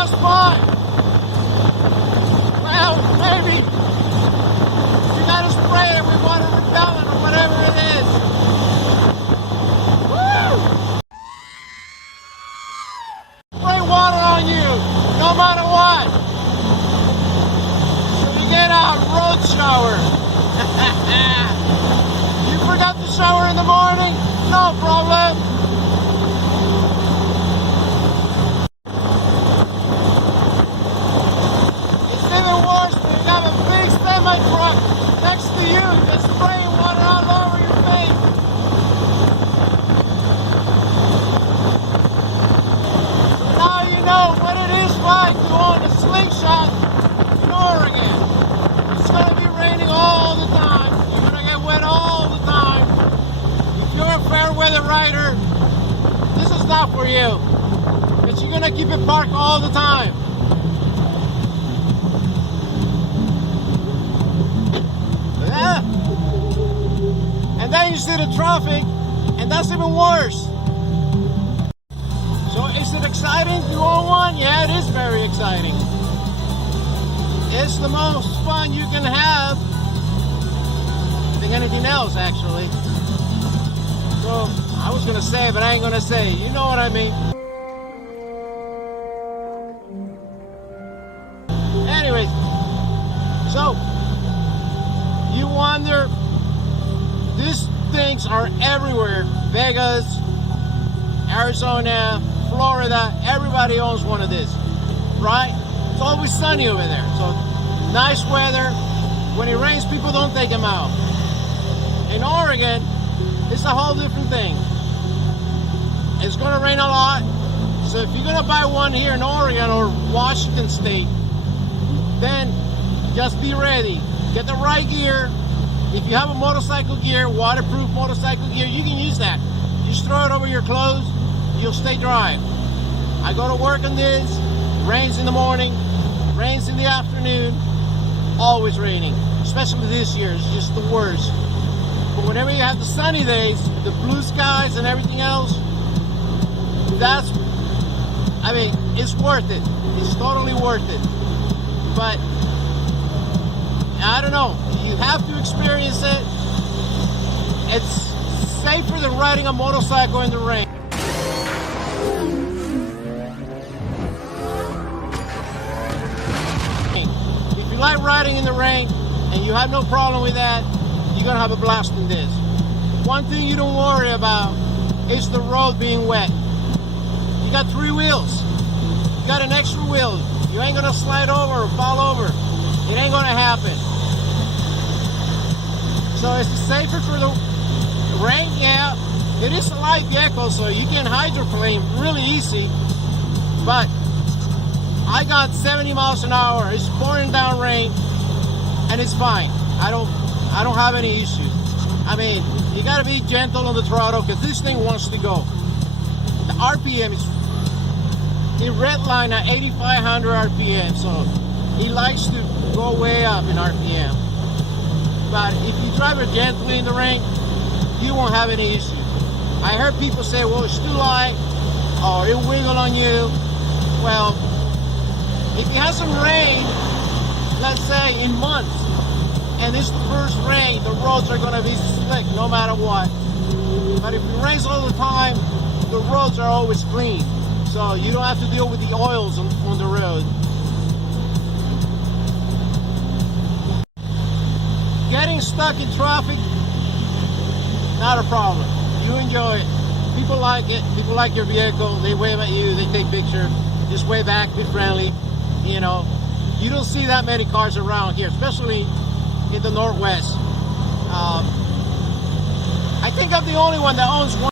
last fine? Well, maybe you gotta spray it with water repellent or whatever it is. Woo! Spray water on you, no matter what. So you get a road shower. You forgot to shower in the morning? No problem. It's even worse when you have a big semi truck next to you that's spraying water all over your face. So now you know what it is like to own a Slingshot in Oregon. It's going to be raining all the time. You're going to get wet all the time. If you're a fair weather rider, this is not for you. Because you're going to keep it parked all the time. Yeah. And then you see the traffic, and that's even worse. So is it exciting to own one? Yeah, it is very exciting. It's the most fun you can have than anything else, actually. So I was gonna say, but I ain't gonna say. You know what I mean. Anyways, so you wonder, these things are everywhere. Vegas, Arizona, Florida, everybody owns one of these, right? It's always sunny over there, so nice weather. When it rains, people don't take them out. In Oregon, it's a whole different thing. It's gonna rain a lot, so if you're gonna buy one here in Oregon or Washington State, then just be ready. Get the right gear. If you have a motorcycle gear, waterproof motorcycle gear, you can use that. Just throw it over your clothes, you'll stay dry. I go to work on this, rains in the morning, rains in the afternoon, always raining. Especially this year, it's just the worst. But whenever you have the sunny days, the blue skies and everything else, it's worth it. It's totally worth it. But I don't know, you have to experience it. It's safer than riding a motorcycle in the rain. If you like riding in the rain and you have no problem with that, you're gonna have a blast in this. One thing you don't worry about is the road being wet. You got 3 wheels. You got an extra wheel. You ain't gonna slide over or fall over. It ain't gonna happen. So it's safer for the rain, yeah. It is a light vehicle, so you can hydroplane really easy. But I got 70 miles an hour. It's pouring down rain, and it's fine. I don't have any issues. I mean, you gotta be gentle on the throttle because this thing wants to go. The RPM is in red line at 8,500 RPM, so he likes to go way up in RPM. But if you drive it gently in the rain, you won't have any issues. I heard people say, well, it's too light, or it'll wiggle on you. Well, if you have some rain, let's say in months, and it's the first rain, the roads are gonna be slick no matter what. But if it rains all the time, the roads are always clean. So you don't have to deal with the oils on the road. Getting stuck in traffic, not a problem. You enjoy it. People like it. People like your vehicle. They wave at you. They take pictures. Just wave back, be friendly. You know, you don't see that many cars around here, especially in the Northwest. I think I'm the only one that owns one